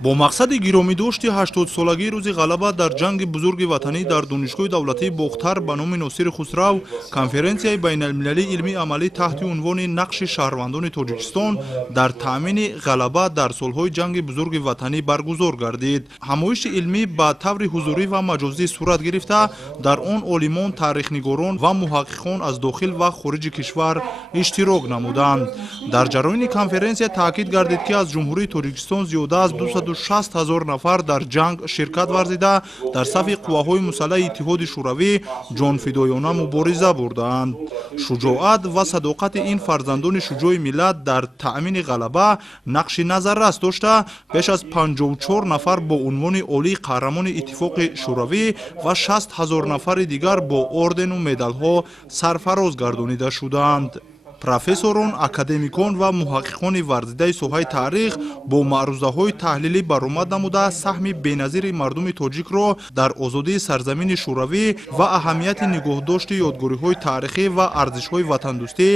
бо мақсади гиромидошти 80-солагии рӯзи ғалаба дар ҷанги бузурги ватанӣ дар донишгоҳи давлатии Бохтар ба номи Носири Хусрав конференсияи байналмилалии илмӣ амалӣ таҳти унвони нақши шаҳрвандони Тоҷикистон дар таъмини ғалаба дар солҳои ҷанги бузурги ватанӣ баргузор гардид. ҳамоиши илмӣ ба таври ҳузурӣ ва маҷозӣ сурат гирифта, дар он олимон, таърихнигорон ва муҳаққиқон аз дохил ва хориҷи кишвар иштирок намуданд. дар ҷароини конференсия таъкид гардид ки аз ҷумҳурии Тоҷикистон зиёда аз 260 000 нафар дар ҷанг ширкат варзида дар сафи қувваҳои мусаллаҳи Иттиҳоди Шӯравӣ ҷонфидоёна мубориза бурдаанд. шуҷоат ва садоқати ин фарзандони шуҷои миллат дар таъмини ғалаба нақши назаррас дошта, беш аз 54 нафар бо унвони олии қаҳрамони Иттифоқи Шӯравӣ ва 60 000 нафари дигар бо ордену медалҳо сарфароз гардонида шуданд. профессорон, академикон ва муҳаққиқони варзидаи соҳаи таърих бо маърузаҳои таҳлилӣ баромад намуда саҳми беназири мардуми тоҷикро дар озодии сарзамини шӯравӣ ва аҳамияти нигоҳдошти ёдгориҳои таърихӣ ва арзишҳои ватандӯстӣ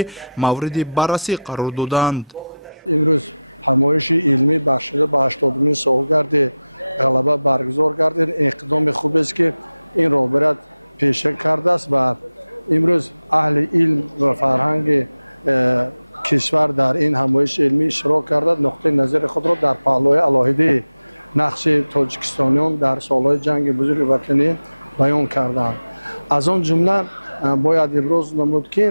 мавриди баррасӣ қарор доданд. имрӯз ҳамоиши илмӣ бахшида ба 80-умин солгарди ғалаба баргузор гардид. иқтидоми хубест ки инро бояд пеша кардааст ва имрӯз аҳли илм ва фарҳанги кишвар дар ин ҳамоиши илмӣ иштирок карда нуқтаи назари худро дар паҳлӯи алоҳидаи нақши тоҷикистониён дар солҳои ҷанги бузурги ватанӣ баён карданд. аз он ҷумла бояд иброз намуд ки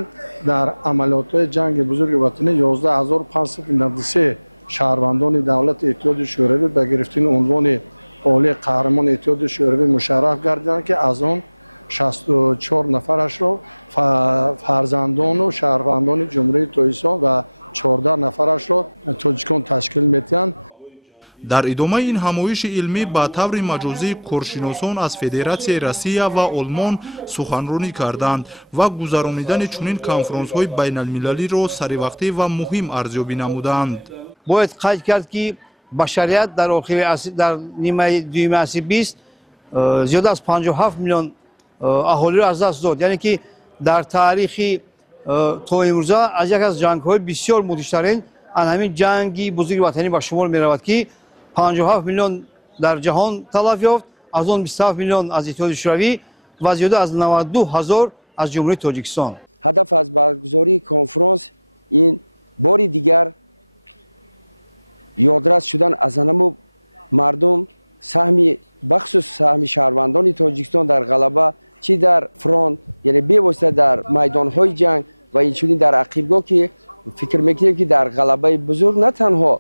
дар амалиётҳои ҷанги бузурги ватанӣ 11593 шаҳрвандони давлати Иттиҳоди Шӯравӣ ба гирифтани унвони олии қаҳрамони Иттиҳоди Шӯравӣ мушарраф гардиданд ки аз он 64 нафарашро фарзандону шаҳрвандони ҷумҳурии Тоҷикистон ва 14 нафарашро тоҷикон ташкил метиҳанд. дар идомаи ин ҳамоиши илмӣ ба таври маҷозӣ коршиносон аз Федератсияи Россия ва Олмон суханронӣ карданд ва гузаронидани чунин конференсҳои байналмилалиро саривақтӣ ва муҳим арзёбӣ намуданд. бояд қайд кард ки башарият дар охири дар нимаи дуюми асри 20 зиёда аз 57 миллион аҳолиро аз даст дод. яъне ки дар таърихи то имрӯза аз як аз ҷангҳои бисёр мудҳиштарин ан ҳамин ҷанги бузурги ватанӣ ба шумор меравад ки 57 миллион дар ҷаҳон талаф ёфт, аз он 27 миллион аз Иттиҳоди Шӯравӣ ва зиёда аз 92 000 аз ҷумҳурии Тоҷикистон. ҳадаф аз баргузории конференс ин бори дигар ёдрас шудан аз ҳамаи мардум саҳми бахусус саҳми шаҳрвандони Тоҷикистон дар ғалаба чи дар фронт, яъне бевосита дар майдонҳои ҷанг ва инчунин дар ақибгоҳ ки фикр мекунем ки дар ғалабаи бузург на танҳо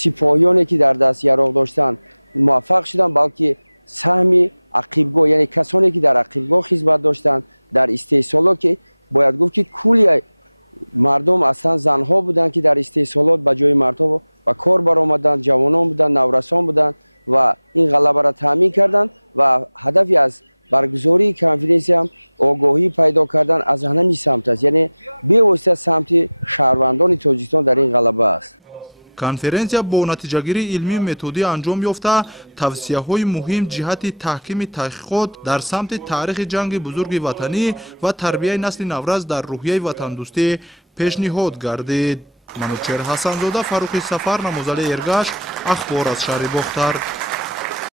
сипоҳиёне ки дар даст яроқ доштанд муваффақ шуданд, балки саҳми ақибгоҳ, яъне касоне ки дар ақибгоҳ хизмат доштанд, дар истеҳсолот ки бояд гуфт ки кулли мардум аслан занҳо буданд ки дар истеҳсолот ба ҷои мардҳо ба кор баромаданд, ҷавонон буданд, наврасон буданд ва ин ғалабаро таъмин карданд ва ҳадафи аз баргузории конференсия ҳам огоҳӣ пайдо кардан аз ҳамин самт аст, яъне бевосита самти шаҳрвандони Тоҷикистон дар ин ғалаба аст. конференсия бо натиҷагирии илмию методӣ анҷом ёфта тавсияҳои муҳим ҷиҳати таҳкими таҳқиқот дар самти таърихи ҷанги бузурги ватанӣ ва тарбияи насли навраз дар рӯҳияи ватандӯстӣ пешниҳод гардид. манучер Ҳасанзода, Фарухи Сафар, Намозали Эргаш, ахбор аз шаҳри Бохтар.